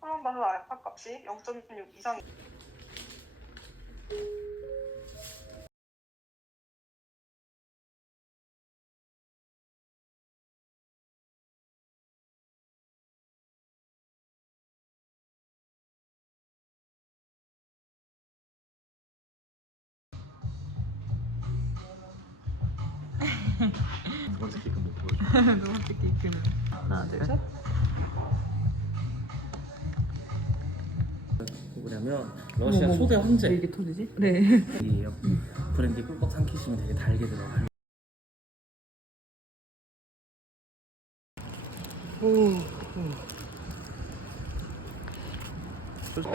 콜럼버스 알파 값이 0.6 이상. 두 번째 케이크 못 보여줘. 두 번째 케이크는 하나 둘 셋 누구냐면 러시아 초대 황제 이게 토지지? 네 이에요. 브랜디 꿀꺽 삼키시면 되게 달게 들어가요. 솔직히